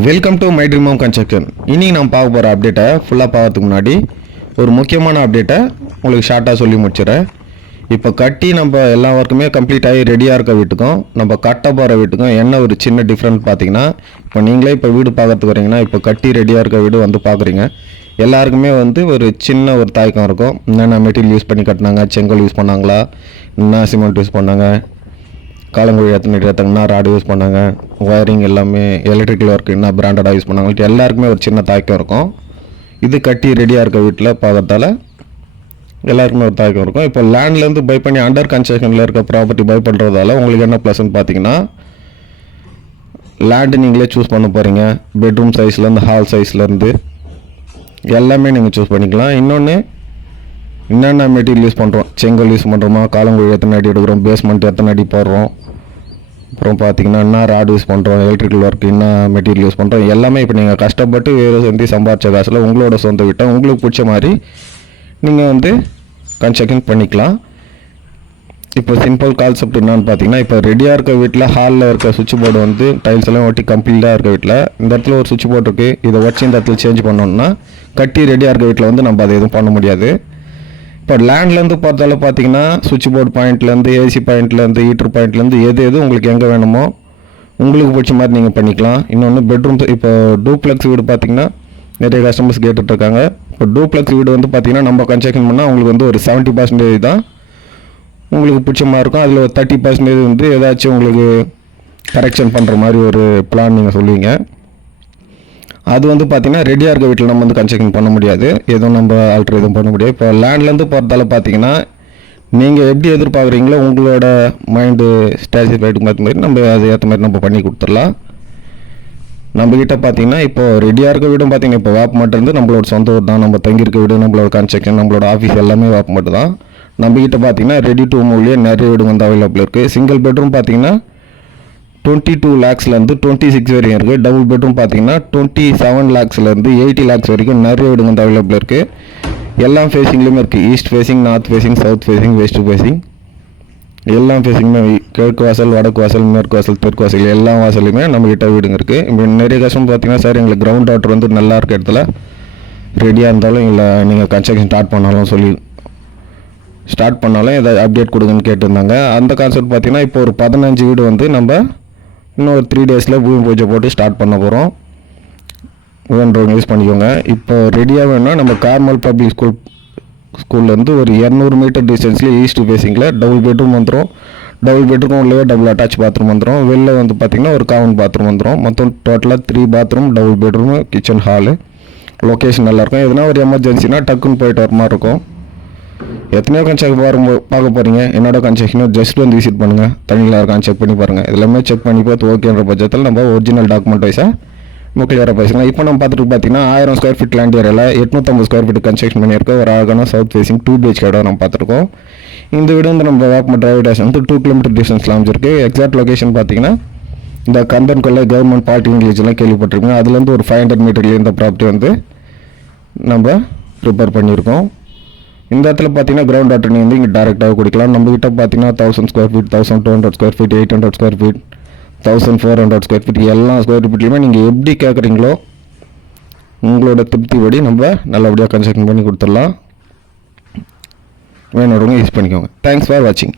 Welcome to my dream home construction இன்னைக்கு நான் பார்க்க போகிற அப்டேட்டை ஃபுல்லாக பார்க்கறதுக்கு முன்னாடி ஒரு முக்கியமான அப்டேட்டை உங்களுக்கு ஷார்ட்டாக சொல்லி முடிச்சிடுறேன். இப்போ கட்டி நம்ம எல்லா ஒர்க்குமே கம்ப்ளீட் ஆகி ரெடியாக இருக்க வீட்டுக்கும் நம்ம கட்ட போகிற வீட்டுக்கும் என்ன ஒரு சின்ன டிஃப்ரெண்ட் பார்த்தீங்கன்னா இப்போ நீங்களே இப்போ வீடு பார்க்கறதுக்கு வரீங்கன்னா இப்போ கட்டி ரெடியாக இருக்க வீடு வந்து பார்க்குறீங்க. எல்லாருக்குமே வந்து ஒரு சின்ன ஒரு தாய்க்கம் இருக்கும். என்னென்ன மெட்டீரியல் யூஸ் பண்ணி கட்டினாங்க? செங்கல் யூஸ் பண்ணாங்களா? என்ன சிமெண்ட் யூஸ் பண்ணாங்க? காலங்குழி எத்தனை எத்தனைனா ராடு யூஸ் பண்ணாங்க. ஒயரிங் எல்லாமே எலக்ட்ரிக்கல் ஒர்க் என்ன பிராண்டடாக யூஸ் பண்ணாங்க எல்லாருக்குமே ஒரு சின்ன தாக்கம் இருக்கும். இது கட்டி ரெடியாக இருக்க வீட்டில் பார்க்கறதால எல்லாருக்குமே ஒரு தாக்கம் இருக்கும். இப்போ லேண்ட்லேருந்து பை பண்ணி அண்டர் கன்ஸ்ட்ரக்ஷனில் இருக்க ப்ராப்பர்ட்டி பை பண்ணுறதால உங்களுக்கு என்ன ப்ளஸ்ன்னு பார்த்தீங்கன்னா லேண்டு நீங்களே சூஸ் பண்ண போகிறீங்க பெட்ரூம் சைஸ்லேருந்து ஹால் சைஸ்லேருந்து எல்லாமே நீங்கள் சூஸ் பண்ணிக்கலாம். இன்னொன்று என்னென்ன மெட்டீரியல் யூஸ் பண்ணுறோம் செங்கல் யூஸ் பண்ணுறோமா காலங்குழி எத்தனை அடி எடுக்கிறோம்? பேஸ்மெண்ட் எத்தனை அடி போடுறோம்? அப்புறம் பார்த்தீங்கன்னா என்ன ராட் யூஸ் பண்ணுறோம் எலக்ட்ரிக்கல் ஒர்க் என்ன மெட்டீரியல் யூஸ் பண்ணுறோம் எல்லாமே இப்போ நீங்கள் கஷ்டப்பட்டு வேறு செஞ்சு சம்பாரித்த காசில் உங்களோட சொந்த விட்டம் உங்களுக்கு பிடிச்ச மாதிரி நீங்கள் வந்து கன்ஸ்ட்ரக்ஷன் பண்ணிக்கலாம். இப்போ சிம்பிள் கான்செப்ட் என்னன்னு பார்த்தீங்கன்னா இப்போ ரெடியாக இருக்க வீட்டில் ஹாலில் இருக்க சுவிட்ச் போர்டு வந்து டைல்ஸ் எல்லாம் ஒட்டி கம்ப்ளீட்டாக இருக்க வீட்டில் இந்த இடத்துல ஒரு சுவிட்ச் போர்டு இருக்குது இதை வச்சு இந்த இடத்துல சேஞ்ச் பண்ணோம்னா கட்டி ரெடியாக இருக்க வீட்டில் வந்து நம்ம அதை எதுவும் பண்ண முடியாது. இப்போ லேண்ட்லேருந்து பார்த்தாலும் பார்த்தீங்கன்னா சுவிட்ச் போர்டு பாயிண்ட்லேருந்து ஏசி பாயிண்ட்லேருந்து ஹீட்டர் பாயிண்ட்லேருந்து எது எது உங்களுக்கு எங்கே வேணுமோ உங்களுக்கு பிடிச்ச மாதிரி நீங்கள் பண்ணிக்கலாம். இன்னொன்று பெட்ரூம் இப்போ டூப்ளெக்ஸ் வீடு பார்த்தீங்கன்னா நிறைய கஸ்டமர்ஸ் கேட்டுட்ருக்காங்க. இப்போ டூப்ளெக்ஸ் வீடு வந்து பார்த்தீங்கன்னா நம்ம கன்ஸ்ட்ரக்ஷன் பண்ணால் உங்களுக்கு வந்து ஒரு செவன்ட்டி பர்சன்டேஜ் தான் உங்களுக்கு பிடிச்ச மாதிரி இருக்கும். அதில் ஒரு தேர்ட்டி பர்சன்டேஜ் வந்து ஏதாச்சும் உங்களுக்கு கரெக்ஷன் பண்ணுற மாதிரி ஒரு பிளான் நீங்கள் சொல்லுவீங்க. அது வந்து பார்த்திங்கன்னா ரெடியாக இருக்க வீட்டில் நம்ம வந்து கன்ஸ்ட்ரக்ஷன் பண்ண முடியாது. எதுவும் நம்ம ஆல்ட்ரு எதுவும் பண்ண முடியாது. இப்போ லேண்ட்லேருந்து போகிறதால பார்த்தீங்கன்னா நீங்கள் எப்படி எதிர்பார்க்குறீங்களோ உங்களோட மைண்டு ஸ்டாட்டிஸ்ஃபைடுக்கு ஏற்ற மாதிரி நம்ம அது ஏற்ற மாதிரி நம்ம பண்ணி கொடுத்துடலாம். நம்மக்கிட்ட பார்த்தீங்கன்னா இப்போ ரெடியாக இருக்க வீடும் பார்த்தீங்கன்னா இப்போ வேப்ப மட்டும் இருந்து நம்மளோட சொந்த ஊர் தான். நம்ம தங்கியிருக்க வீடு நம்மளோட கன்ஸ்ட்ரக்ஷன் நம்மளோட ஆஃபீஸ் எல்லாமே வேப்ப மட்டும் தான். நம்மக்கிட்ட பார்த்தீங்கன்னா ரெடி டு மூவ்லேயே நிறைய வீடு வந்து அவைலபிள் இருக்குது சிங்கிள் பெட்ரூம் பார்த்தீங்கன்னா டுவெண்ட்டி டூ லேக்ஸ்லேருந்து டுவெண்ட்டி சிக்ஸ் வரைக்கும் இருக்குது டபுள் பெட்ரூம் பார்த்தீங்கன்னா டுவெண்ட்டி செவன் லேக்ஸ்லேருந்து எயிட்டி லேக்ஸ் வரைக்கும் நிறைய வீடு வந்து அவைலபிள் இருக்குது எல்லா ஃபேஸிங்லேயுமே இருக்குது east facing north facing south facing west facing எல்லா ஃபேஸிங்குமே கிழக்கு வாசல் வடக்கு வாசல் மேற்கு வாசல் தெற்கு வாசல் எல்லா வாசலையுமே நம்மக்கிட்ட வீடுங்க இருக்குது இப்போ நிறைய கஷ்டம் பார்த்தீங்கன்னா சார் எங்களுக்கு கிரவுண்ட் வாட்டர் வந்து நல்லா இருக்க இடத்துல ரெடியாக இருந்தாலும் இல்லை நீங்கள் கன்ஸ்ட்ரக்ஷன் ஸ்டார்ட் பண்ணாலும் சொல்லி ஸ்டார்ட் பண்ணாலும் எதாவது அப்டேட் கொடுங்கன்னு கேட்டிருந்தாங்க. அந்த கான்செப்ட் பார்த்தீங்கன்னா இப்போ ஒரு பதினஞ்சு வீடு வந்து நம்ம இன்னும் ஒரு த்ரீ டேஸில் பூமி பூஜை போட்டு ஸ்டார்ட் பண்ண போகிறோம் வேணுறவங்க யூஸ் பண்ணிக்கோங்க. இப்போ ரெடியாக வேணும்னா நம்ம கார்மல் பப்ளிக் ஸ்கூல் ஸ்கூல்லேருந்து ஒரு இரநூறு மீட்டர் டிஸ்டன்ஸில் ஈஸ்ட் ஃபேஸிங்கில் டபுள் பெட்ரூம் வந்துடும் டபுள் பெட்ரூம் உள்ளவே டபுள் அட்டாச் பாத்ரூம் வந்துடும் வெளில வந்து பார்த்திங்கன்னா ஒரு காமன் பாத்ரூம் வந்துடும் மொத்தம் டோட்டலாக three bathroom double bedroom kitchen hall location நல்லாயிருக்கும் எதுனா ஒரு எமர்ஜென்சினா டக்குன்னு போயிட்டு வர மாதிரி இருக்கும். எத்தனையோ கன்செக்ட் பாருங்க பார்க்க போகிறீங்க என்னோட கன்ஸ்ட்ரக்ஷனும் ஜஸ்ட் வந்து விசிட் பண்ணுங்கள் தண்ணியில் இருக்கான்னு செக் பண்ணி பாருங்கள் எல்லாமே செக் பண்ணி பார்த்து ஓகேன்ற பட்சத்தில் நம்ம ஒரிஜினல் டாக்குமெண்ட் வைஸாக நம்ம கிளியராக பேசிக்கலாம் இப்போ நம்ம பார்த்துட்டு பார்த்தீங்கன்னா ஆயிரம் ஸ்கொயர் ஃபீட் லேண்ட் ஏரியாவில் எட்நூற்றம்பது ஸ்கொயர் ஃபீட் கன்ஸ்ட்ரக்ஷன் பண்ணியிருக்கோம் ஒரு அழகான சவுத் ஃபேசிங் டூ பிஹெச் இடம் நம்ம பார்த்துருக்கோம். இந்த வீடு வந்து நம்ம வாக்ம டிரைவர் வந்து டூ கிலோமீட்டர் டிஸ்டன்ஸில் அமைச்சிருக்கு எக்ஸாக்ட் லொக்கேஷன் பார்த்தீங்கன்னா இந்த கந்தன் கொள்ளை கவர்மெண்ட் பார்ட்டி வில்லேஜ்லாம் கேள்விப்பட்டிருக்கோம் அதுலேருந்து ஒரு ஃபைவ் ஹண்ட்ரட் மீட்டர்லேயே இந்த ப்ராப்பர்ட்டி வந்து நம்ம ப்ரிப்பேர் பண்ணியிருக்கோம். இந்த இடத்துல பார்த்தீங்கன்னா கிரவுண்ட் வாட்டர் நீங்கள் வந்து இங்கே டேரெக்டாக குடிக்கலாம். நம்மகிட்ட பார்த்தீங்கன்னா thousand square feet thousand two hundred square feet eight hundred square feet thousand four hundred square feet எல்லா ஸ்கொயர் ஃபீட்லையுமே நீங்கள் எப்படி கேட்குறீங்களோ உங்களோட திருப்திப்படி நம்ம நல்லபடியாக கன்ஸ்ட்ரக்ஷன் பண்ணி கொடுத்துடலாம். வேணுறவங்க யூஸ் பண்ணிக்கோங்க. தேங்க்ஸ் ஃபார் வாட்சிங்